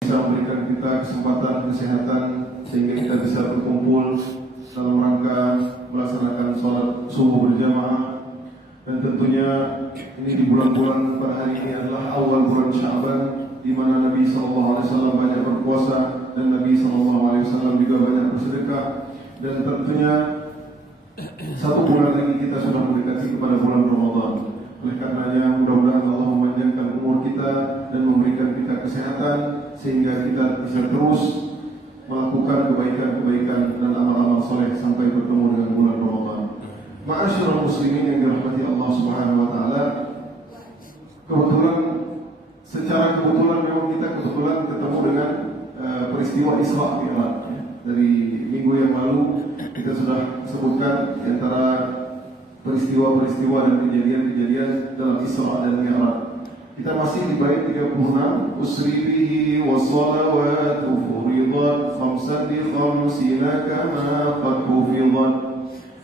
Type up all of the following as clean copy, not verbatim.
bisa memberikan kita kesempatan kesehatan sehingga kita bisa berkumpul dalam rangka melaksanakan sholat subuh berjamaah. Dan tentunya ini di bulan-bulan pada hari ini adalah awal bulan Sya'ban, di mana Nabi SAW banyak berpuasa dan Nabi SAW juga banyak bersedekah. Dan tentunya satu bulan lagi kita sudah mendekati kepada bulan Ramadan. Oleh karenanya mudah-mudahan Allah memanjangkan umur kita dan memberikan kita kesehatan sehingga kita bisa terus melakukan kebaikan-kebaikan dan amal-amal soleh sampai bertemu dengan bulan Ramadan. Ma'asyiral muslimin yang dirahmati Allah Subhanahu wa taala. Secara kebetulan memang kita ketemu dengan peristiwa Isra Mi'raj. Dari minggu yang lalu kita sudah sebutkan di antara peristiwa-peristiwa dan kejadian-kejadian dalam Isra dan Mi'raj. Kita masih di bait 36, usri bihi wa salawatu furidat khamsan bi khamsina kama qad hufidat.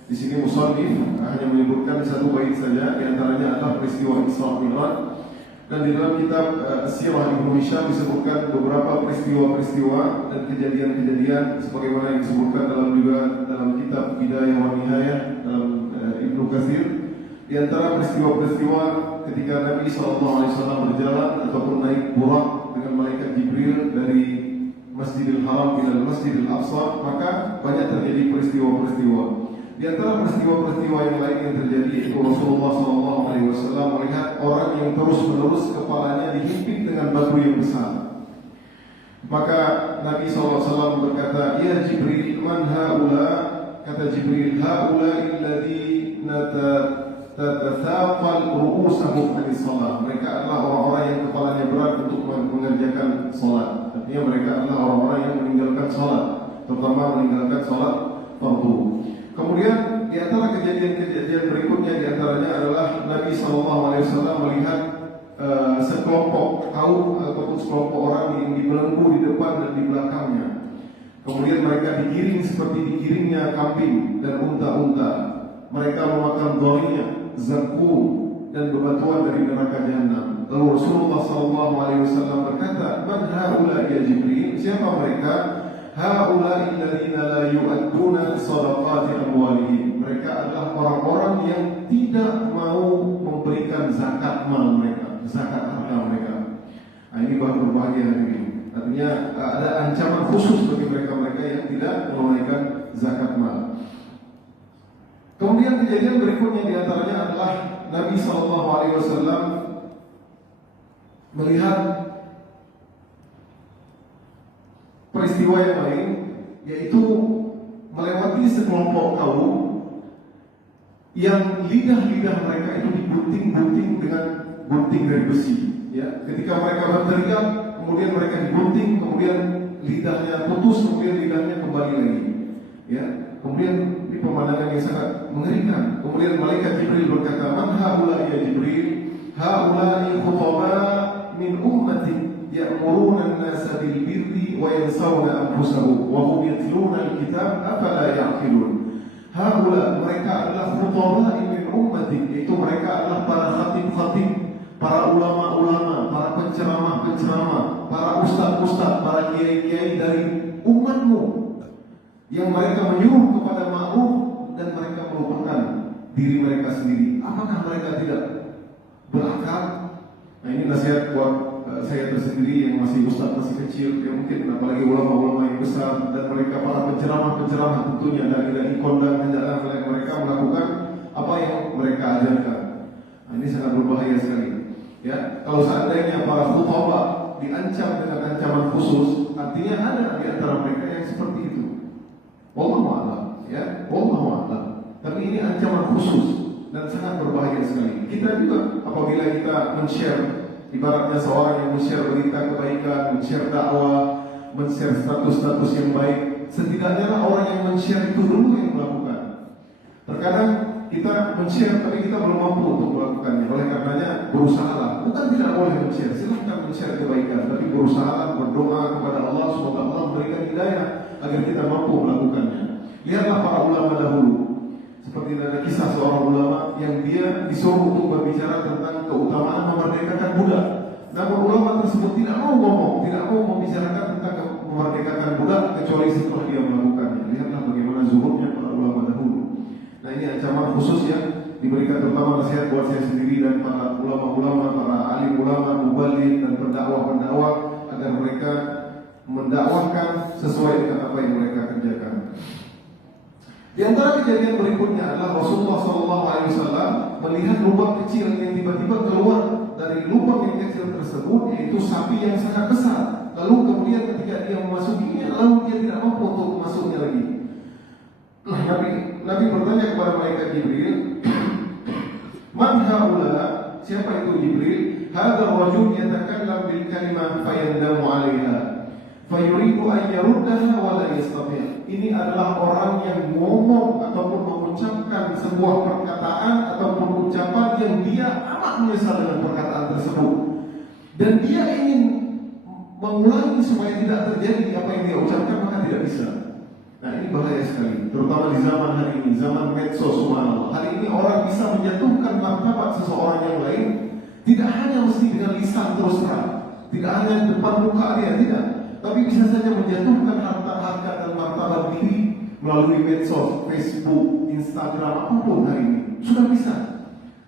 Di sini musannif hanya menyebutkan satu bait saja, di antaranya adalah peristiwa Isra Mi'raj. Dan di dalam kitab Sirah Ibnu Hisham disebutkan beberapa peristiwa-peristiwa dan kejadian-kejadian sebagaimana yang disebutkan dalam kitab Bidayah wa Nihayah dalam Ibnu Katsir. Di antara peristiwa-peristiwa ketika Nabi SAW berjalan ataupun naik burak dengan malaikat Jibril dari Masjidil Haram ila Masjidil Aqsa, maka banyak terjadi peristiwa-peristiwa. Di antara peristiwa-peristiwa yang lain yang terjadi itu Rasulullah SAW melihat orang yang terus-menerus kepalanya dihimpit dengan batu yang besar. Maka Nabi SAW berkata, "Ya Jibril, man haula?" Kata Jibril, "Haula alladhi tatathaqal ru'usahum anis salat." Mereka adalah orang-orang yang kepalanya berat untuk mengerjakan salat. Artinya mereka adalah orang-orang yang meninggalkan salat, terutama meninggalkan salat fardu. Kemudian di antara kejadian-kejadian berikutnya di antaranya adalah Nabi SAW melihat sekelompok kaum ataupun sekelompok orang yang dibelenggu di depan dan di belakangnya. Kemudian mereka digiring seperti digiringnya kambing dan unta-unta. Mereka memakan dolinya, zakum dan bebatuan dari neraka jahanam. Lalu Rasulullah SAW berkata, "Man haula ya Jibril?" Siapa mereka? Haula'i alladziina la yu'adduna shadaqati amwalihim. Mereka adalah orang-orang yang tidak mau memberikan zakat mal mereka, zakat harta mereka. Nah, ini bahan berbahagia hari ini. Artinya ada ancaman khusus bagi mereka-mereka yang tidak menunaikan zakat mal. Kemudian kejadian berikutnya di antaranya adalah Nabi SAW melihat peristiwa yang lain, yaitu melewati sekelompok kaum yang lidah-lidah mereka itu digunting-gunting dengan gunting dari besi. Ya, ketika mereka berteriak, kemudian mereka digunting, kemudian lidahnya putus, kemudian lidahnya kembali lagi. Ya, kemudian ini pemandangan yang sangat mengerikan. Kemudian malaikat Jibril berkata, "Man haula ya Jibril? Haula'i khutaba min ummati ya'muruna an-nasa bil birri wa yansawna anfusahum wa hum yatluna al-kitab afala ya'qilun." Haula, mereka adalah khutaba min ummati, yaitu mereka adalah para khatib-khatib, para ulama-ulama, para penceramah-penceramah, para ustaz-ustaz, para kiai-kiai dari umatmu, yang mereka menyuruh kepada ma'ruf dan mereka melupakan diri mereka sendiri. Apakah mereka tidak berakal? Nah, ini nasihat buat saya tersendiri yang masih ustaz, masih kecil, yang mungkin apalagi ulama-ulama yang besar dan mereka para penceramah-penceramah tentunya dari kondang hendaklah mereka melakukan apa yang mereka ajarkan. Nah, ini sangat berbahaya sekali. Ya, kalau seandainya para khutbah diancam dengan ancaman khusus, artinya ada di antara mereka yang seperti itu. Wallahu a'lam, ya, wallahu a'lam. Tapi ini ancaman khusus dan sangat berbahaya sekali. Kita juga apabila kita men-share, ibaratnya seorang yang men-share berita kebaikan, men-share dakwah, men-share status-status yang baik, setidaknya orang yang men-share itu dulu yang melakukan. Terkadang kita men-share tapi kita belum mampu untuk melakukannya. Oleh karenanya berusahalah. Bukan tidak boleh men-share, silahkan men-share kebaikan, tapi berusahalah berdoa kepada Allah semoga Allah memberikan hidayah agar kita mampu melakukannya. Lihatlah para ulama dahulu. Seperti ada kisah seorang ulama yang dia disuruh untuk berbicara tentang keutamaan memerdekakan budak. Namun ulama tersebut tidak mau ngomong, tidak mau membicarakan khusus ya, diberikan terutama nasihat buat saya sendiri dan para ulama-ulama, para alim ulama, mubaligh dan pendakwah-pendakwah agar mereka mendakwahkan sesuai dengan apa yang mereka kerjakan. Di antara kejadian berikutnya adalah Rasulullah SAW melihat lubang kecil yang tiba-tiba keluar dari lubang yang kecil tersebut, yaitu sapi yang sangat besar. Lalu kemudian ketika dia memasukinya, lalu dia tidak mampu untuk masuknya lagi. Nabi bertanya kepada malaikat Jibril, "Man haula?" Siapa itu Jibril? "Hadza rajul yatakallam bil kalimah fayandamu 'alaiha, fayuridu an yaruddaha wa la yastati'." Ini adalah orang yang ngomong ataupun mengucapkan sebuah perkataan ataupun ucapan yang dia amat menyesal dengan perkataan tersebut, dan dia ingin mengulangi supaya tidak terjadi apa yang dia ucapkan, maka tidak bisa. Nah, ini bahaya sekali, terutama di zaman hari ini, zaman medsos. Subhanallah, hari ini orang bisa menjatuhkan martabat seseorang yang lain, tidak hanya mesti dengan lisan terus terang, tidak hanya depan muka dia, tidak, tapi bisa saja menjatuhkan harta dan martabat diri melalui medsos, Facebook, Instagram, apapun hari ini sudah bisa.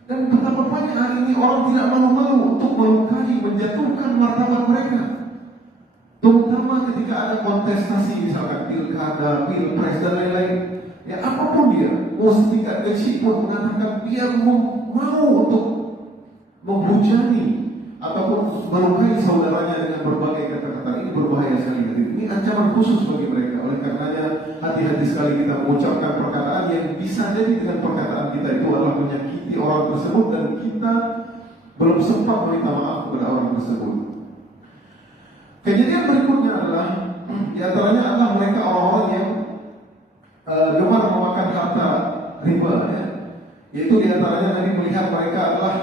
Dan betapa banyak hari ini orang tidak malu-malu untuk melukai, menjatuhkan martabat mereka, terutama ketika ada kontestasi, misalkan pilkada, pilpres dan lain-lain. Ya apapun dia, mau setingkat kecil pun mengatakan dia mau untuk menghujani ataupun melukai saudaranya dengan berbagai kata-kata. Ini berbahaya sekali. Ini ancaman khusus bagi mereka. Oleh karenanya hati-hati sekali kita mengucapkan perkataan yang bisa jadi dengan perkataan kita itu adalah menyakiti orang tersebut dan kita belum sempat meminta maaf kepada orang tersebut. Kejadian berikutnya adalah di antaranya adalah mereka orang-orang yang gemar memakan harta riba, ya. Yaitu di antaranya Nabi melihat mereka adalah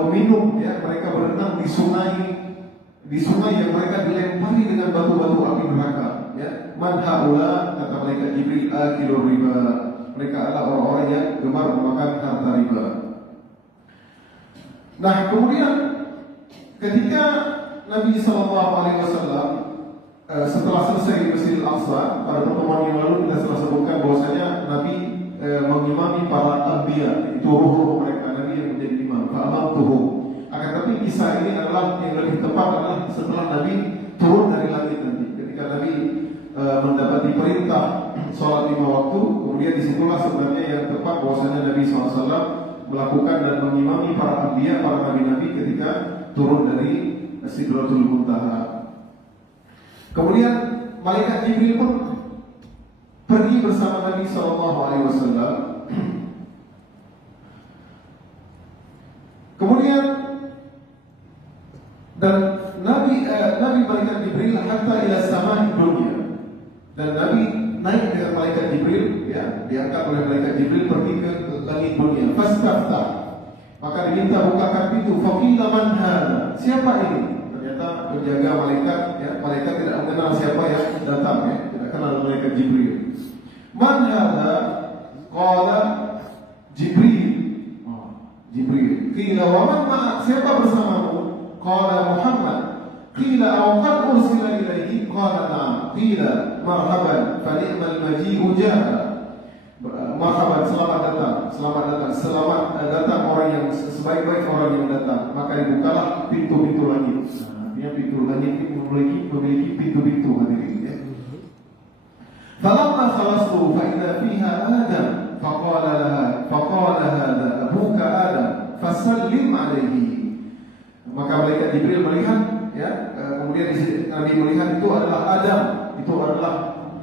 meminum, ya, mereka berenang di sungai yang mereka dilempari dengan batu-batu api neraka, ya. Man haula, kata malaikat Jibril, akilur riba. Mereka adalah orang-orang yang gemar memakan harta riba. Nah, kemudian ketika Nabi SAW setelah selesai di Masjidil Aqsa, pada pertemuan yang lalu kita telah sebutkan bahwasanya Nabi mengimami para anbiya, itu ruh-ruh mereka, Nabi yang menjadi imam, fa'amantuhum. Akan tapi kisah ini adalah yang lebih tepat adalah setelah Nabi turun dari langit nanti, ketika Nabi mendapati perintah sholat 5 waktu, kemudian disitulah sebenarnya yang tepat bahwasanya Nabi SAW melakukan dan mengimami para anbiya, para nabi-nabi ketika turun dari Sidratul Muntaha. Kemudian malaikat Jibril pun pergi bersama Nabi SAW. Kemudian dan Nabi malaikat Jibril hatta ila sama dunia, dan Nabi naik dengan malaikat Jibril, ya, diangkat oleh malaikat Jibril pergi ke langit dunia. Fastaftah, maka diminta bukakan pintu. Faqila man hadza, siapa ini? Ternyata penjaga malaikat, ya, malaikat tidak mengenal siapa yang datang, ya, tidak kenal malaikat Jibril. Man hadza? Qala Jibril. Jibril. Qila wa man ma'a, siapa bersamamu? Qala Muhammad. Qila aw qad ursila ilaihi? Qala na'am. Qila marhaban fa ni'mal maji'u ja'a. Marhaban, selamat datang, selamat datang orang yang sebaik-baik orang yang datang. Maka dibukalah pintu-pintu langit. Artinya pintu langit ini memiliki pintu-pintu, hadirin, ya. Falamma khalastu fa idza fiha Adam faqala hadza abuka Adam fasallim alaihi. Maka malaikat Jibril melihat, ya, kemudian Nabi melihat itu adalah Adam, itu adalah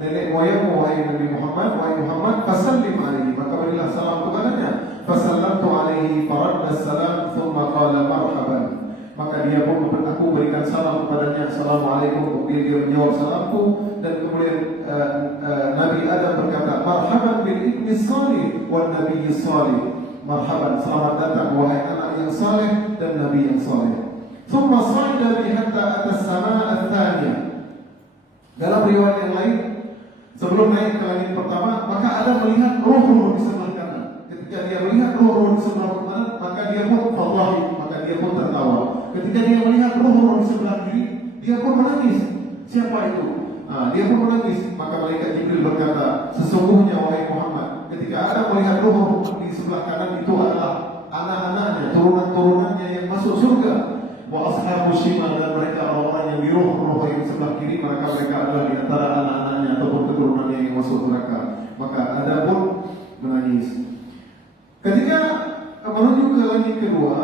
nenek moyangmu, wahai Nabi Muhammad, wahai Muhammad, fasallim alaihi, maka berilah salam kepadanya. Fasallamtu alaihi faradda salam thumma qala marhaban, maka dia pun aku berikan salam kepadanya, assalamualaikum, kemudian dia menjawab salamku, dan kemudian Nabi Adam berkata, marhaban bil ibni salih wan nabiyyi salih, marhaban, selamat datang wahai anak yang saleh dan nabi yang saleh. Thumma sa'ida bi hatta atas sama ats-tsaniyah. Dalam riwayat yang lain, sebelum naik ke langit pertama, maka Adam melihat roh-roh di sebelah kanan. Ketika dia melihat roh-roh di sebelah kanan, maka dia pun wallahi, maka dia pun tertawa. Ketika dia melihat roh-roh di sebelah kiri, dia pun menangis. Siapa itu? Dia pun menangis. Maka malaikat Jibril berkata, sesungguhnya wahai Muhammad, ketika Adam melihat ruh di sebelah kanan itu adalah anak-anaknya, turunan-turunannya yang masuk surga. Wa ashabus shimal, dan mereka orang-orang yang di ruh yang sebelah kiri, mereka adalah di antara anak-anaknya ataupun keturunannya yang masuk neraka. Maka Adam pun menangis. Ketika menuju ke langit kedua,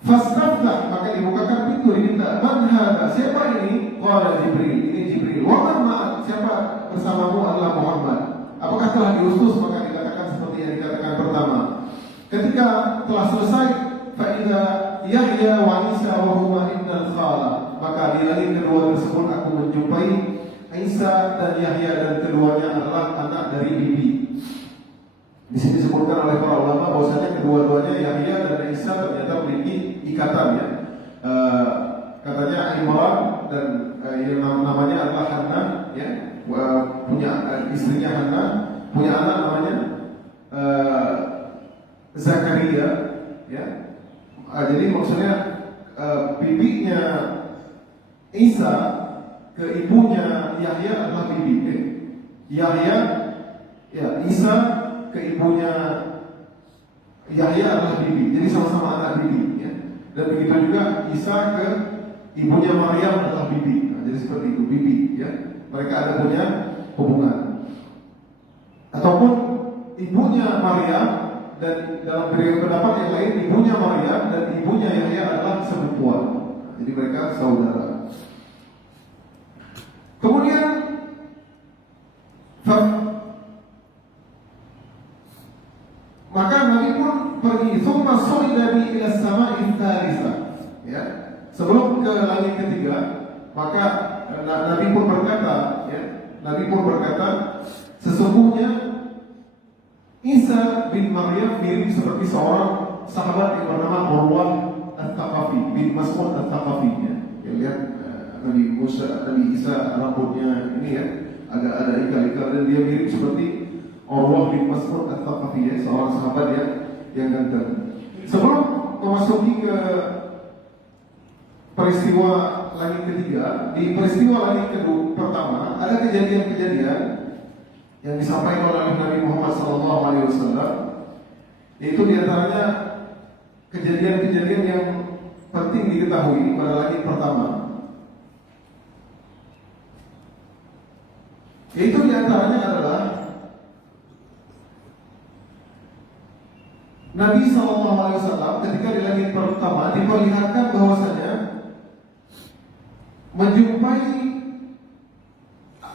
fasraflah, maka dibukakan pintu, diminta, man hada, siapa ini? Qala Jibril, ini Jibril. Wa man ma'ak, siapa bersamamu? Adalah Muhammad. Apakah telah diutus? Maka dikatakan seperti yang dikatakan pertama. Ketika telah selesai, fa idza Yahya wa Isa wa huma indal khala, maka di langit kedua tersebut aku menjumpai Isa dan Yahya, dan keduanya adalah anak dari bibi. Di sini disebutkan oleh para ulama bahwasanya kedua-duanya Yahya dan Isa ternyata memiliki ikatan, ya. Katanya Imran dan yang namanya adalah Hanna, ya, punya istrinya Hanna, punya anak namanya Zakaria, ya. Jadi maksudnya bibinya Isa ke ibunya Yahya adalah bibi. Yahya, ya, Isa ke ibunya Yahya adalah bibi. Jadi sama-sama anak bibi, ya. Dan begitu juga Isa ke ibunya Maryam adalah bibi. Nah, jadi seperti itu, bibi, ya. Mereka ada punya hubungan. Ataupun ibunya Maryam, dan dalam pendapat yang lain ibunya Maryam dan ibunya Yahya adalah sepupuan. Jadi mereka saudara. Kemudian maka Nabi pun pergi, summa su'ida bi ila as-sama'i ats-tsalitsah, ya. Sebelum ke langit ketiga, maka Nabi pun berkata, ya, Nabi pun berkata, sesungguhnya Isa bin Maryam mirip seperti seorang sahabat yang bernama Urwah Al-Thaqafi bin Mas'ud Al-Thaqafi, ya. Ya, lihat Nabi Isa rambutnya ini, ya, agak ada ikal-ikal, dan dia mirip seperti Urwah bin Mas'ud Al-Thaqafi, ya, seorang sahabat yang ganteng. Sebelum memasuki ke peristiwa langit ketiga, di peristiwa langit kedua pertama ada kejadian-kejadian yang disampaikan oleh Nabi Muhammad SAW, yaitu diantaranya kejadian-kejadian yang penting diketahui pada langit pertama. Yaitu diantaranya adalah Nabi SAW ketika di langit pertama diperlihatkan bahwasanya menjumpai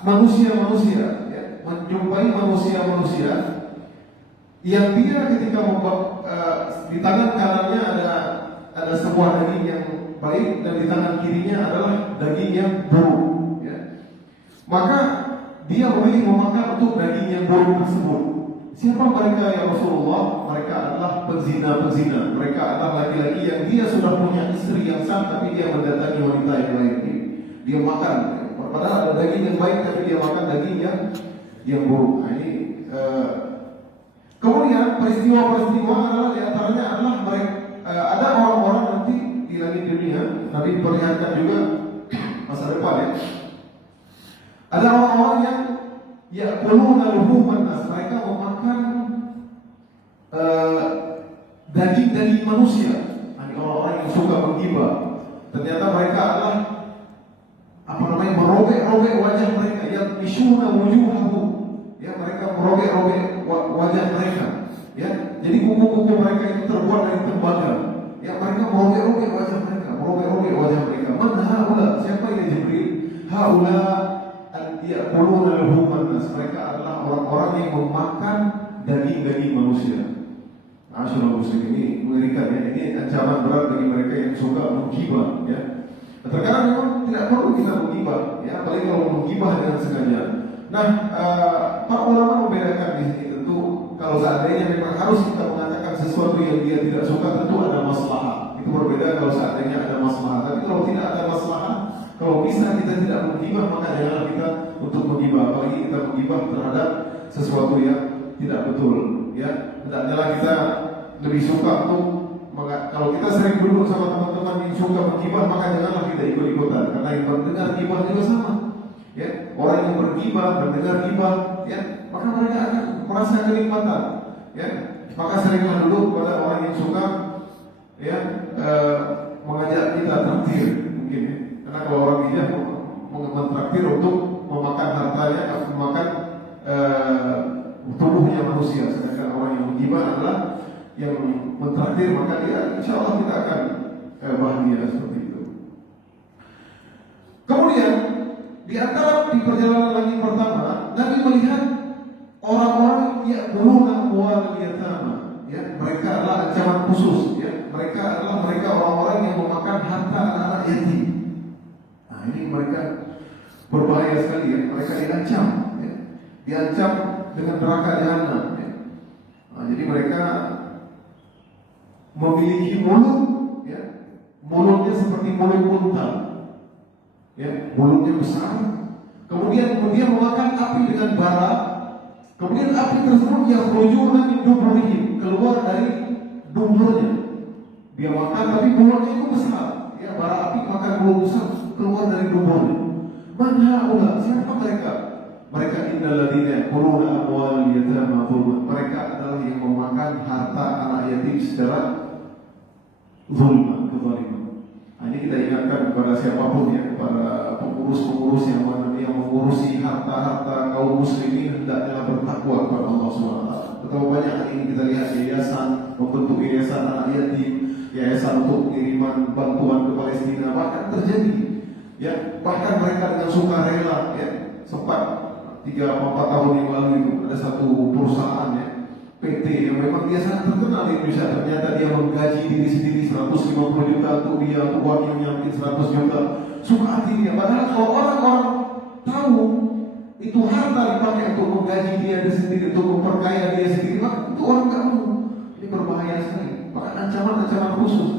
manusia-manusia, menjumpai manusia-manusia yang dia ketika di tangan kanannya ada sebuah daging yang baik, dan di tangan kirinya adalah daging yang buruk, ya. Maka dia memilih memakan untuk daging yang buruk tersebut. Siapa mereka ya Rasulullah? Mereka adalah penzina-penzina. Mereka adalah laki-laki yang dia sudah punya istri yang sah, tapi dia mendatangi wanita yang lain. Dia makan, padahal ada daging yang baik, tapi dia makan daging yang buruk. Nah, ini kemudian peristiwa-peristiwa adalah diantaranya adalah mereka, ada orang-orang nanti di langit dunia. Nabi perlihatkan juga masa depan, ya. Ada orang-orang yang ya'kuluna luhuman nas, mereka memakan daging-daging manusia. Ini orang-orang yang suka menggibah. Ternyata mereka adalah merobek-robek wajah mereka, yang isyuna wujuhahum, ya, mereka merobek-robek wajah mereka, ya. Jadi kuku-kuku mereka itu terbuat dari tembaga, ya. Mereka merobek-robek wajah mereka, merobek-robek wajah mereka. Man haula, siapa ini Jibril? Haula ya'kuluna luhuman nas, mereka adalah orang-orang yang memakan daging-daging manusia. Masyaallah, muslim, ini mengerikan, ya. Ini ancaman berat bagi mereka yang suka menggibah, ya. Terkadang memang tidak perlu kita menggibah, ya, apalagi kalau menggibah dengan sengaja. Nah, para ulama membedakan di sini. Tentu kalau seandainya memang harus kita mengatakan sesuatu yang dia tidak suka, tentu ada masalah. Itu berbeda kalau seandainya ada masalah. Tapi kalau tidak ada masalah, kalau bisa kita tidak menggibah, maka janganlah kita untuk menggibah, apalagi kita menggibah terhadap sesuatu yang tidak betul, ya. Hendaknya kita lebih suka untuk, kalau kita sering duduk sama teman-teman yang suka menggibah, maka janganlah kita ikut-ikutan, karena yang mendengar gibah juga sama. ya, orang yang bergibah, mendengar gibah, ya, maka mereka akan merasa kenikmatan, ya. Maka seringlah dulu kepada orang yang suka, ya, mengajak kita traktir, mungkin, ya. Karena kalau orang bijak mentraktir untuk memakan hartanya, memakan tubuhnya manusia, sedangkan orang yang menggibah adalah yang mentraktir, maka dia insya Allah kita akan bahagia seperti itu. Kemudian di antara di perjalanan lagi pertama, Nabi melihat orang-orang yang ya'kuluna amwal yatama, ya, mereka adalah ancaman khusus, ya, mereka orang-orang yang memakan harta anak-anak yatim. Nah, ini mereka berbahaya sekali, ya, mereka diancam, ya, diancam dengan neraka jahanam, ya. Nah, jadi mereka memiliki mulut, ya, mulutnya seperti mulut unta. Ya, mulutnya besar, kemudian memakan api dengan bara, kemudian api tersebut yang berujung di duburnya, keluar dari duburnya. Dia makan tapi mulutnya itu besar, ya, bara api makan mulut besar keluar dari duburnya. Mana Allah? Siapa mereka? Mereka innalladzina ya'kuluna amwal yatama zulman. Mereka adalah yang memakan harta anak yatim secara zulman, kezaliman. Nah, ini kita ingatkan kepada siapapun, ya, kepada pengurus-pengurus yang mengurusi harta-harta kaum muslimin, hendaknya bertakwa kepada Allah SWT. Betapa banyak hari ini kita lihat yayasan, membentuk yayasan anak yatim, yayasan untuk pengiriman bantuan ke Palestina, bahkan terjadi, ya, bahkan mereka dengan sukarela, ya, sempat 3-4 tahun yang lalu itu ada satu perusahaan, ya, PT yang memang dia sangat terkenal di Indonesia, ternyata dia menggaji diri sendiri 150 juta untuk dia, untuk wakilnya mungkin 100 juta, suka hati dia. Padahal kalau orang-orang tahu itu harta dipakai untuk menggaji dia sendiri, untuk memperkaya dia sendiri, maka itu orang nggak mau. Ini berbahaya sekali, maka ancaman-ancaman khusus.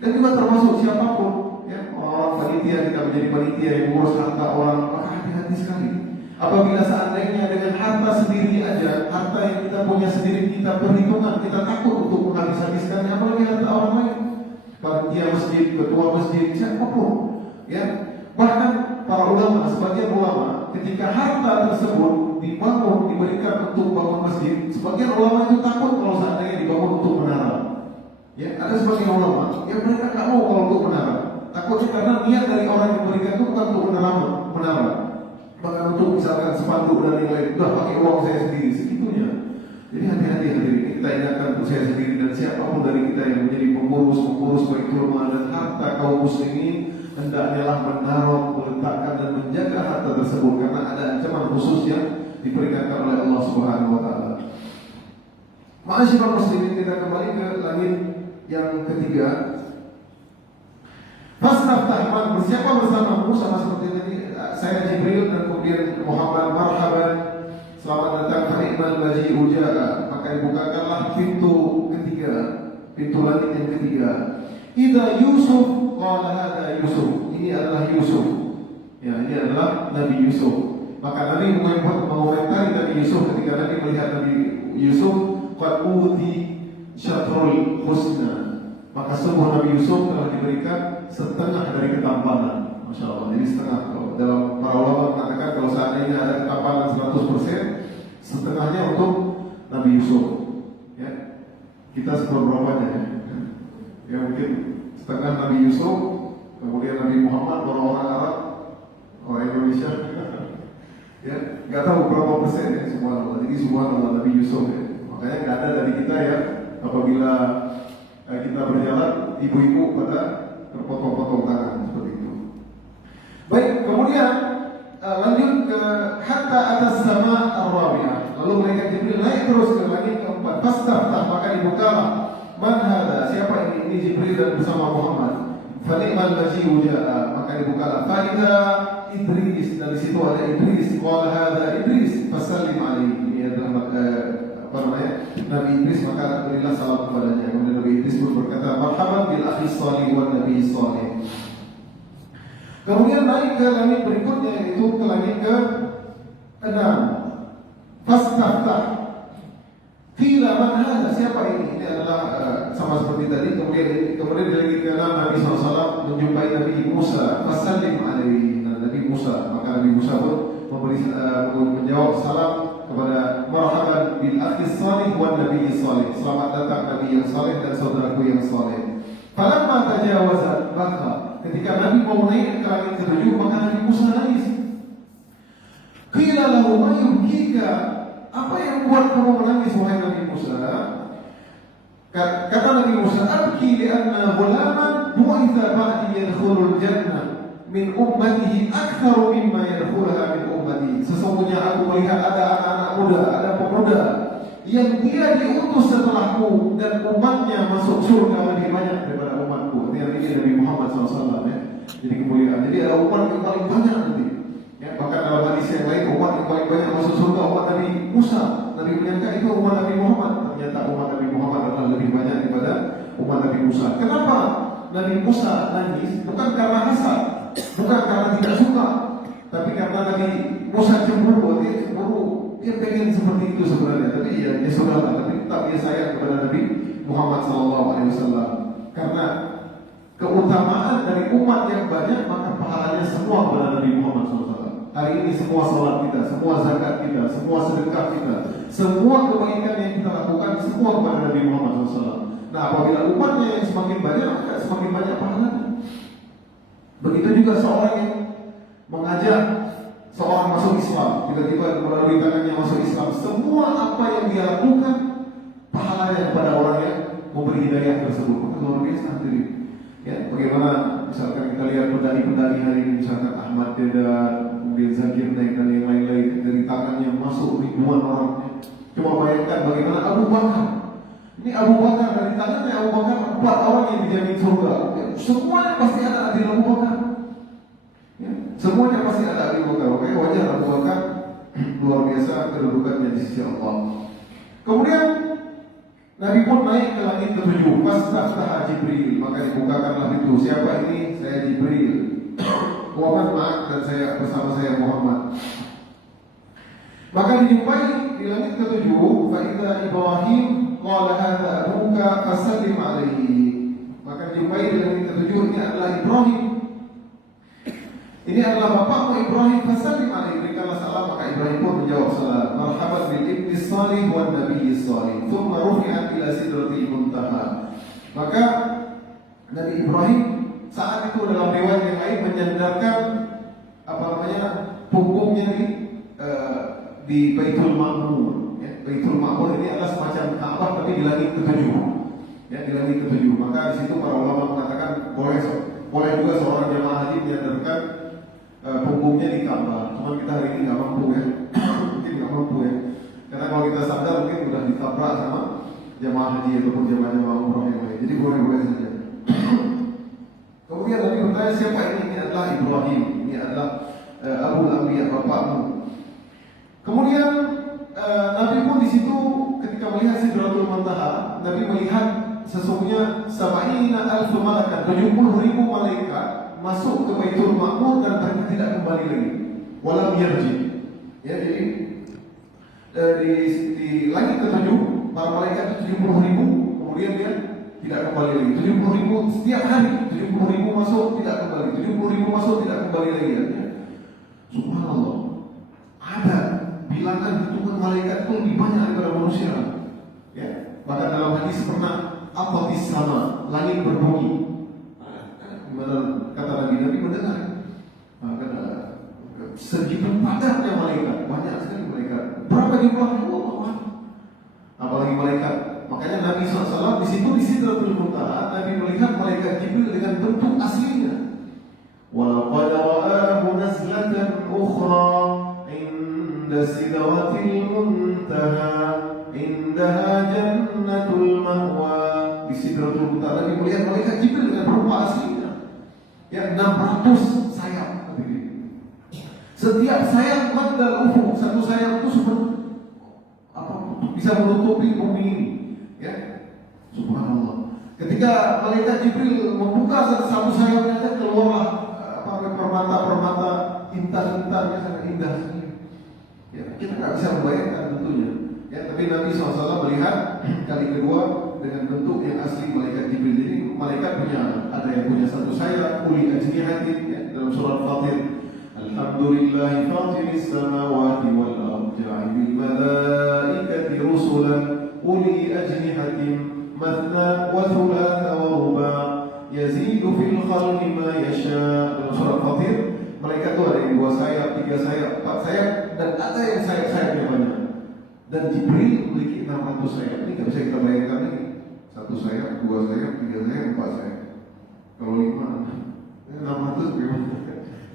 Dan juga termasuk siapapun, ya, orang panitia, kita menjadi panitia yang mengurus harta orang, maka hati-hati sekali. Apabila seandainya dengan harta sendiri aja, harta yang kita punya sendiri, kita perhitungan, kita takut untuk menghabis-habiskannya, apalagi harta orang lain. Panitia masjid, ketua masjid, siapapun, ya. Bahkan para ulama, sebagian ulama, ketika harta tersebut dibangun, diberikan untuk bangun masjid, sebagian ulama itu takut kalau seandainya dibangun untuk menara. Ya, ada sebagian ulama yang mereka nggak mau kalau untuk menara. Takutnya karena niat dari orang yang memberikan itu bukan untuk menara. Bahkan untuk misalkan sepanduk dan yang lain, udah pakai uang saya sendiri, segitunya. Jadi hati-hati hadirin, kita ingatkan untuk saya sendiri dan siapapun dari kita yang menjadi pengurus baik rumah dan harta kaum muslimin, hendaknya lah menaruh, meletakkan dan menjaga harta tersebut, karena ada ancaman khusus yang diperingatkan oleh Allah Subhanahu Wa Taala. Ma'asyiral muslimin, kita kembali ke langit yang ketiga. Fastaftah, bersiapa bersamamu, sama seperti tadi, saya Jibril dan kemudian Muhammad, marhaban, selamat datang, fani'mal maji'u ja'a. Maka dibukakanlah pintu ketiga, pintu langit yang ketiga. Idza Yusuf qala hada Yusuf, ini adalah Yusuf, ya, ini adalah Nabi Yusuf. Maka Nabi mengomentari Nabi Yusuf ketika Nabi melihat Nabi Yusuf, qad uti syatrul husna, maka sungguh Nabi Yusuf telah diberikan setengah dari ketampanan. Masya Allah, jadi setengah. Dalam para ulama mengatakan kalau seandainya ada ketampanan 100%, setengahnya untuk Nabi Yusuf, ya. Kita seberapanya, ya. Ya, mungkin setengah Nabi Yusuf, kemudian Nabi Muhammad, orang-orang Arab, orang Indonesia, ya, nggak tahu berapa persen, ya, subhanallah. Jadi subhanallah Nabi Yusuf, ya. Makanya nggak ada dari kita, ya, apabila kita berjalan, ibu-ibu pada terpotong-potong tangan seperti itu. Baik, kemudian lanjut ke hatta atas sama ar-rabi'ah. Lalu malaikat Jibril naik terus ke langit keempat. Fastaftah, maka dibukalah. Man hada? Siapa ini? Ini Jibril dan bersama Muhammad. Fani'mal maji'u ja'a, maka dibukalah. Faida Idris, dari situ ada Idris. Qala hada Idris, fasallim alaihi. Ini adalah Nabi Idris, maka berilah salam kepadanya. Kemudian Nabi Idris pun berkata, marhaban bil akhi salih wal nabi salih. Kemudian naik ke langit berikutnya, yaitu ke langit ke-6. Fastaftah. Qila man hada? Siapa ini? Ini adalah sama seperti tadi. Kemudian di langit ke-6 Nabi SAW menjumpai Nabi Musa. Fasallim alaihi. Nabi Musa. Maka Nabi Musa pun menjawab salam kepada marhaban bil akhi salih wan nabiy salih. Selamat datang Nabi yang saleh dan saudaraku yang saleh. Falamma tajawaza baka. Ketika Nabi mau naik ke langit ketujuh, maka Nabi Musa nangis. Qila lahu ma yubkika? Apa yang buat kamu menangis wahai Nabi Musa? Kata Nabi Musa, abki li'anna ghulaman bu'itha ba'di yadkhulul jannah min ummatihi aktsaru mimma yadkhulaha min ummati. Sesungguhnya aku melihat ada anak-anak muda, ada pemuda yang dia diutus setelahku dan umatnya masuk surga lebih banyak daripada umatku. Ini Nabi Muhammad SAW ya. Jadi kemuliaan. Jadi ada umat yang paling banyak nanti. Ya, bahkan dalam hadis yang lain umat yang paling banyak masuk surga umat Nabi Musa. Nabi menyangka itu umat Nabi Muhammad. Ternyata umat Nabi Muhammad adalah lebih banyak daripada umat Nabi Musa. Kenapa Nabi Musa nangis? Bukan karena hasad, bukan karena tidak suka, tapi karena Nabi Musa cemburu. Dia pengen seperti itu sebenarnya, tapi ya sudahlah. Tapi tetap dia sayang kepada Nabi Muhammad SAW. Karena keutamaan dari umat yang banyak, maka pahalanya semua kepada Nabi Muhammad SAW. Hari ini semua salat kita, semua zakat kita, semua sedekah kita, semua kebaikan yang kita lakukan, semua kepada Nabi Muhammad SAW. Nah, apabila umatnya yang semakin banyak, maka semakin banyak pahalanya. Begitu juga seorang yang mengajak seorang masuk Islam, tiba-tiba melalui tangannya masuk Islam, semua apa yang dia lakukan pahalanya kepada orang yang memberi hidayah tersebut. Maka luar biasa hadirin. Ya, bagaimana misalkan kita lihat pendali-pendali hari ini, misalkan Ahmad Dedat, kemudian Zakir Naik dan yang lain-lain, dari tangannya masuk ribuan orang. Coba bayangkan bagaimana Abu Bakar. Ini Abu Bakar, dari tangannya Abu Bakar 4 orang yang dijamin surga. Ya, semuanya pasti ada di Abu Bakar. Ya, semuanya pasti ada di Abu Bakar. Oke, wajar Abu Bakar luar biasa kedudukannya di sisi Allah. Kemudian Nabi pun naik ke langit ketujuh. Fastaftaha Jibril, maka dibukakanlah pintu. Siapa ini? Saya Jibril. Muhammad maaf, dan saya bersama saya Muhammad. Maka dijumpai di langit ketujuh, fa idza Ibrahim qala hadza abuka fasallim alaihi. Maka dijumpai di langit ketujuh, ini adalah Ibrahim. Ini adalah bapakmu Ibrahim, fasallim alaihi. Berikanlah salam. Maka Ibrahim pun menjawab salam. Marhaban bil ibni salih wan nabiyyi salih. Thumma rufi'at ila sidratil muntaha. Maka Nabi Ibrahim saat itu dalam riwayat yang lain menyandarkan punggungnya di Baitul Ma'mur. Ya, Baitul Ma'mur ini adalah semacam Ka'bah tapi di langit ketujuh. Ya, di langit ketujuh. Maka di situ para ulama mengatakan boleh juga seorang jemaah haji menyandarkan punggungnya di Ka'bah. Cuma kita hari ini nggak mampu ya, mungkin nggak mampu ya. Karena kalau kita sadar mungkin sudah ditabrak sama jemaah haji ataupun jemaah umroh yang lain. Jadi boleh saja. Kemudian Nabi bertanya, siapa ini? Ini adalah Ibrahim. Ini adalah Abu Anbiya, bapakmu. Kemudian Nabi pun di situ ketika melihat Sidratul Muntaha, Nabi melihat sesungguhnya 70,000 malaikat, 70,000 malaikat masuk ke Baitul Ma'mur dan mereka tidak kembali lagi. Walam yarji. Ya, jadi di langit ketujuh para malaikat 70,000, kemudian dia tidak kembali lagi. 70,000 setiap hari, 70,000 masuk tidak kembali, 70,000 masuk tidak kembali lagi. Ya. Subhanallah. Ada bilangan hitungan malaikat itu lebih banyak daripada manusia. Ya, bahkan dalam hadis pernah apatis sama langit berbunyi. Kata Nabi mendengar. Segitu padatnya malaikat, banyak sekali malaikat. Berapa jumlahnya? Allah. Apalagi malaikat. Makanya Nabi SAW di situ di Sidratul Muntaha, Nabi melihat malaikat Jibril dengan bentuk aslinya. Walaqad ra'ahu nazlatan ukhra 'inda Sidratil Muntaha, 'indaha jannatul ma'wa. Di Sidratul Muntaha Nabi melihat malaikat Jibril dengan rupa aslinya. Ya, 600 sayap. Setiap sayap madal ufuk, satu sayap itu bisa menutupi bumi ini. Ya, subhanallah. Ketika malaikat Jibril membuka satu sayapnya, keluarlah permata-permata intan-intan yang sangat indah sekali. Ya, kita nggak bisa membayangkan tentunya. Ya, tapi Nabi SAW melihat kali kedua dengan bentuk yang asli malaikat Jibril. Jadi malaikat ada yang punya satu sayap, uli ajnihatin, ya, dalam surat Fatir. Alhamdulillahi fatiris samawati wal ard ja'ilil malaikati rusulan uli ajnihatin mathna wa thulatha wa ruba' yazidu fil khalqi ma yasha. Dalam surah Fatir, malaikat itu ada yang 2 sayap, 3 sayap, 4 sayap, dan ada yang sayap-sayapnya banyak. Dan Jibril memiliki 600 sayap. Ini tidak bisa kita bayangkan lagi. 1 sayap, 2 sayap, 3 sayap, 4 sayap. Kalau 5, 600 bagaimana?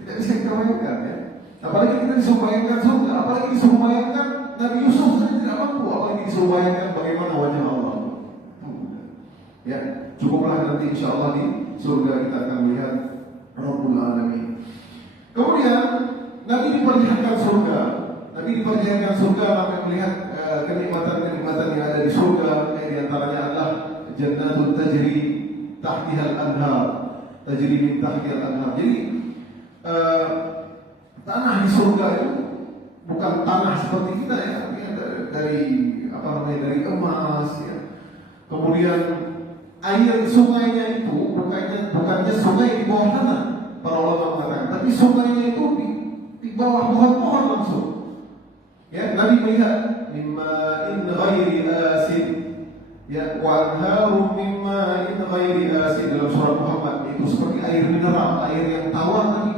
Tidak bisa kita bayangkan ya. Apalagi kita disuruh bayangkan surga, apalagi disuruh bayangkan Nabi Yusuf saja tidak mampu, apalagi disuruh bayangkan bagaimana wajah Allah. Ya, cukuplah nanti insya Allah di surga kita akan melihat Rabbul Alamin. Kemudian Nabi diperlihatkan surga. Nabi diperlihatkan surga, Nabi melihat kenikmatan-kenikmatan yang ada di surga. Di antaranya adalah Jannatul tajri tahtihal anhar, tajri min tahtihal anhar. Jadi tanah di surga itu bukan tanah seperti kita ya, dari apa namanya, dari emas ya. Kemudian air sungainya itu bukannya sungai di bawah tanah, para ulama mengatakan, tapi sungainya itu di bawah pohon-pohon langsung. Ya, Nabi melihat mimma'in ghairi asin, ya, wa anharum mimma'in ghairi asin dalam surah Muhammad, itu seperti air mineral, air yang tawar tapi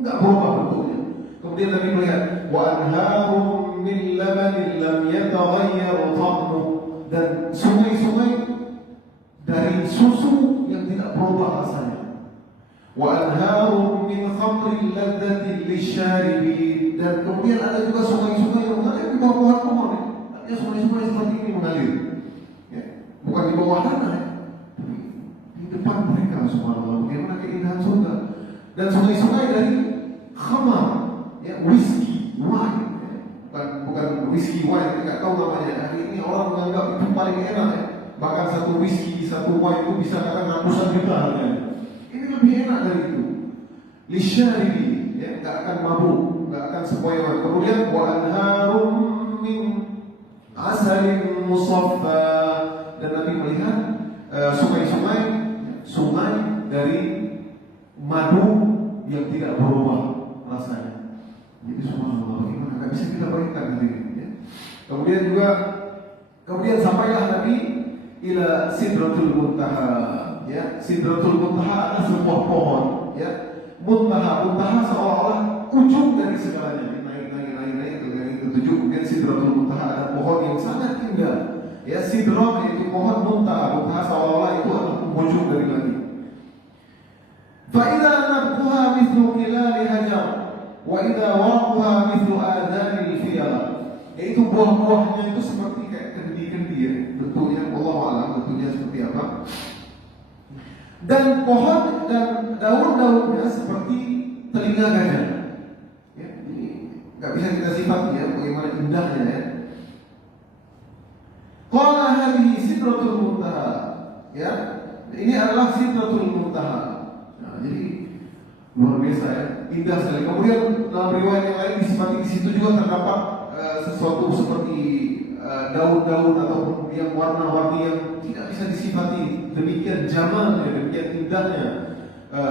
enggak berubah bentuknya. Kemudian Nabi melihat wa anharum min labanin lam yataghayyar ta'muhu, dan sungai-sungai dari susu yang tidak berubah rasanya. Wa anharum min khamrin ladzatin lisyaribin, dan kemudian ada juga sungai-sungai yang mengalir di bawah pohon. Artinya sungai-sungai seperti ini mengalir. Ya, bukan di bawah tanah ya, tapi di depan mereka. Subhanallah, bagaimana keindahan surga. Dan sungai-sungai dari khamar, ya, whisky, wine. Ya. Bukan whisky wine, tidak tahu namanya. Hari ini orang menganggap itu paling enak ya. Bahkan satu whisky, satu wine itu bisa katakan ratusan juta harganya. Ini lebih enak dari itu. Lisyaribi, ya, nggak akan mabuk, nggak akan sepoi-poi. Kemudian wa anharum min asalin musaffa, dan Nabi melihat sungai dari madu yang tidak berubah rasanya. Jadi subhanallah, bagaimana nggak bisa kita bayangkan hadirin ya. Kemudian sampailah Nabi ila Sidratul Muntaha, ya. Sidratul Muntaha adalah sebuah pohon, ya. Muntaha seolah-olah ujung dari segalanya, naik ke tujuh. Kemudian Sidratul Muntaha adalah pohon yang sangat indah, ya. Sidrah yaitu pohon, muntaha seolah-olah itu adalah ujung dari langit. Fa idza nabquha mithlu kilali hajar wa idza waquha mithlu adanil fiyal, yaitu buah-buahnya itu seperti kayak kendi-kendi ya. Bentuknya Allah alam bentuknya seperti apa, dan pohon dan daun-daunnya seperti telinga gajah ya. Ini nggak bisa kita sifati ya, bagaimana indahnya ya. Qala hadhihi sidratul muntaha, ya, ini adalah sidratul muntaha. Nah, jadi luar biasa ya, indah sekali. Kemudian dalam riwayat yang lain disifati di situ juga terdapat sesuatu seperti daun-daun ataupun yang warna-warni yang tidak bisa disifati. Demikian jamalnya, demikian indahnya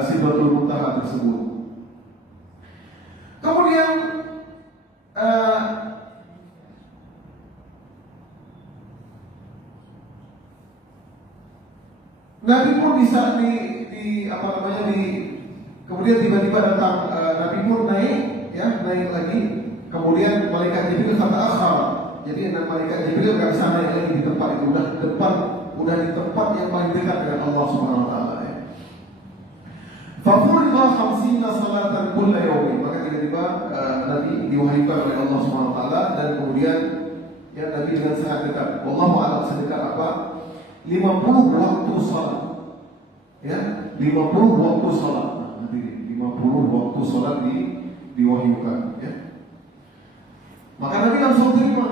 Sidratul Muntaha tersebut. Kemudian Nabi pun kemudian tiba-tiba datang Nabi pun naik lagi. Kemudian malaikat Jibril kata akhar. Jadi malaikat Jibril nggak bisa naik lagi di tempat itu, udah di tempat yang paling dekat dengan Allah Subhanahu Wa Taala. Ya. Fafurqa 50 salatan kulla yawmin. Maka tiba-tiba Nabi diwahyukan oleh Allah Subhanahu Wa Taala, dan kemudian ya Nabi dengan sangat dekat. Wallahu a'lam sedekat apa? 50 waktu salat. Ya, 50 waktu salat. Nanti 50 waktu salat diwahyukan. Ya. Maka Nabi langsung terima.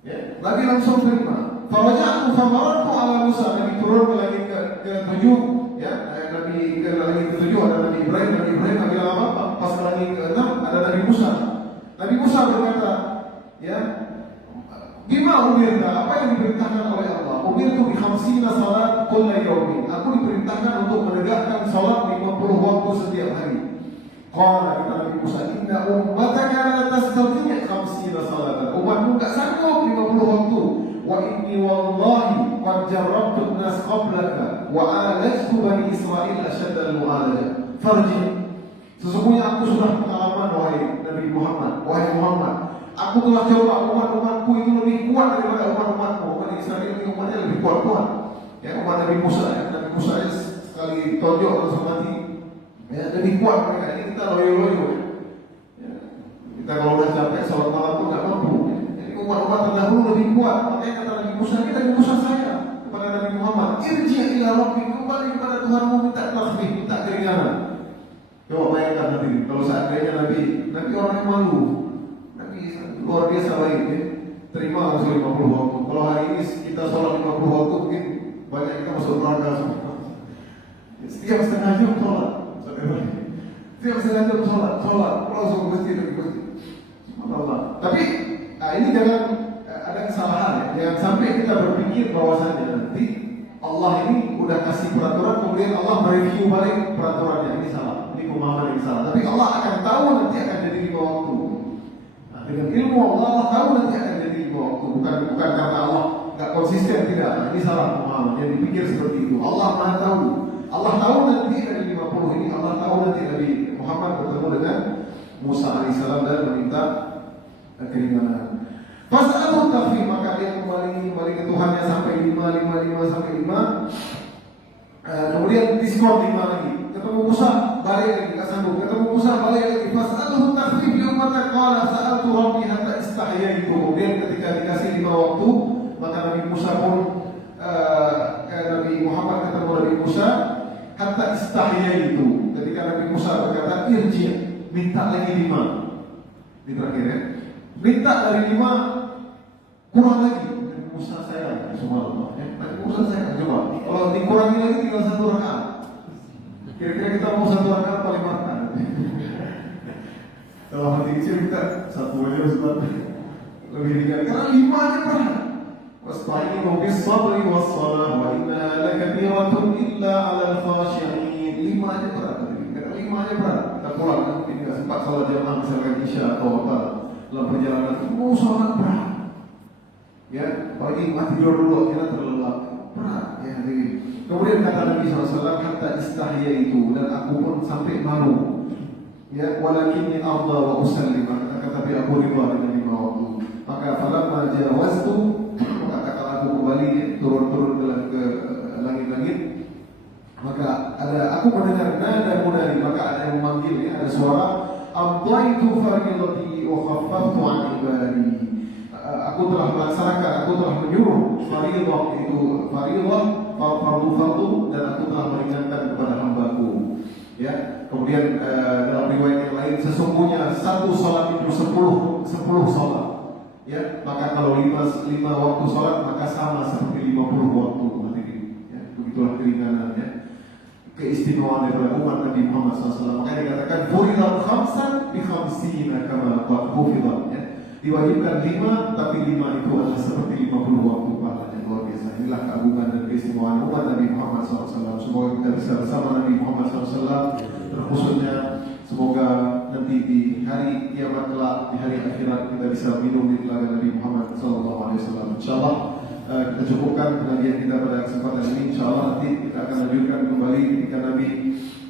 Ya, Nabi langsung terima. Faraja'tu famaratu ala Musa. Nabi turun ke langit ke-7, ya. Nabi ke langit ke-7 ada Nabi Ibrahim. Nabi lama pas ke langit ke-6 ada Nabi Musa. Nabi Musa berkata, ya, bima umirta, apa yang diperintahkan oleh Allah? Umirtu bi 50 salat kulla yawmin. Aku diperintahkan untuk menegakkan salat 50 waktu setiap hari. Qala kata Nabi Musa, inna ummataka la tastati' 50 salatan. Umatmu tak sanggup 50 waktu. Wa inni wallahi qad jarrabtu an-nas qablaka wa alajtu bani Israil ashadda al-mu'alaja. Farji. Sesungguhnya aku sudah pengalaman wahai Nabi Muhammad, wahai Muhammad. Aku telah coba umat-umatku itu lebih kuat daripada umat-umatmu. Umat Israel ini umatnya lebih kuat-kuat. Ya, umat Nabi Musa, ya. Nabi Musa sekali tonjok langsung mati. Ya, lebih kuat mereka. Ini kita loyo-loyo. Ya. Kita kalau udah capek sholat malam pun nggak mampu. Ya. Jadi umat-umat terdahulu lebih kuat. Makanya kata Nabi Musa, ini Nabi Musa saya kepada Nabi Muhammad. Irji' ila rabbik, kembali kepada Tuhanmu, minta tasbih, minta keringanan. Coba bayangkan nanti kalau seandainya Nabi orang yang malu. Luar biasa baik ya. Terima langsung 50 waktu. Kalau hari ini kita sholat 50 waktu, mungkin banyak kita masuk neraka semua. Setiap setengah jam sholat. Setiap setengah jam sholat. Langsung ke masjid. Subhanallah. Tapi ini jangan ada kesalahan ya. Jangan sampai kita berpikir bahwasannya nanti Allah ini udah kasih peraturan, kemudian Allah mereview balik peraturannya. Ini salah. Ini pemahaman yang salah. Tapi Allah akan tahu nanti akan jadi 5 waktu. Dengan ilmu Allah tahu nanti akan jadi 5 waktu. Bukan karena Allah nggak konsisten, tidak. Ini salah pemahaman. Yang dipikir seperti itu. Allah Maha tahu. Allah tahu nanti dari 50 ini. Allah tahu nanti Nabi Muhammad bertemu dengan Musa alaihissalam dan meminta keringanan. Fas'aluhu tafsir, maka dia kembali ke Tuhannya sampai 5 sampai 5. Kemudian diskon 5 lagi. Ketemu Musa, balik lagi, nggak sanggup. Ketemu Musa, balik lagi. Fas'aluhu tafsir di umatnya qala sa'altu rabbi hatta istahyaitu. Kemudian ketika dikasih 5 waktu, maka Nabi Musa pun Nabi Muhammad ketemu Nabi Musa hatta istahyaitu. Ketika Nabi Musa berkata irji, minta lagi 5. Ini terakhir ya. Minta dari 5 kurang lagi. Nabi Musa saya subhanallah ya. Nabi Musa saya coba. Kalau dikurangi lagi tinggal 1 rakaat. Kira-kira kita mau 1 rakaat atau 5 rakaat? Kalau hati kecil kita 1 aja Ustaz. Lebih ringan. Karena 5 aja berat. Wasta'inu bis-sabri was-salah wa inna lakabiratun illa 'alal khashi'in. 5 aja berat. Karena 5 aja berat. Kita pulang nanti enggak sempat salat jamaah misalkan Isya atau apa. Dalam perjalanan itu sangat berat. Ya, pagi mati tidur dulu kita terlelap. Berat ya. Kemudian kata Nabi SAW, hatta istahyaitu, dan aku pun sampai malu. Ya, walakinni arda wa usallim, tapi aku ridha dengan 5 waktu. Maka falamma jawaztu, maka aku kembali turun ke langit-langit. Maka aku mendengar nada munadi, maka ada yang memanggil, ya, ada suara amdaitu faridati wa khaffaftu 'an ibadi. Aku telah melaksanakan, aku telah menyuruh faridah, itu faridah, fardu, dan aku telah meringankan kepada hambaku. Ya, kemudian dalam riwayat yang lain, sesungguhnya 1 salat itu 10 salat. Ya, maka kalau 5 waktu salat maka sama seperti 50 waktu. Ya, begitulah keringanannya. Keistimewaan daripada umat Nabi Muhammad SAW. Makanya dikatakan furidal khamsan bi khamsina kama qad furidal. Ya. Diwajibkan 5, tapi 5 itu adalah seperti 50 waktu pahalanya. Luar biasa. Inilah keagungan dan keistimewaan umat Nabi Muhammad SAW. Semoga kita bisa bersama Nabi Muhammad SAW. Khususnya semoga nanti di hari kiamat kelak, di hari akhirat kita bisa minum di telaga Nabi Muhammad SAW. Insyaallah kita cukupkan pengajian kita pada kesempatan ini. Insyaallah nanti kita akan lanjutkan kembali ketika Nabi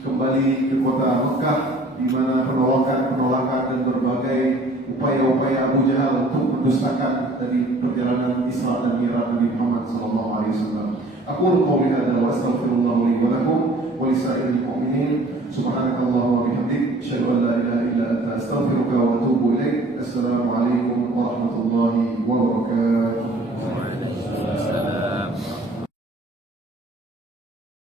kembali ke kota Mekah, di mana penolakan dan berbagai upaya-upaya Abu Jahal untuk mendustakan dari perjalanan Isra dan Mi'raj Nabi Muhammad SAW. Aku qouli hadza wa astaghfirullah li wa lakum wa lisa'iril mu'minin. Subhanakallahumma wa bihamdik, asyhadu an la ilaha illa anta, astaghfiruka wa atubu ilaik. Assalamualaikum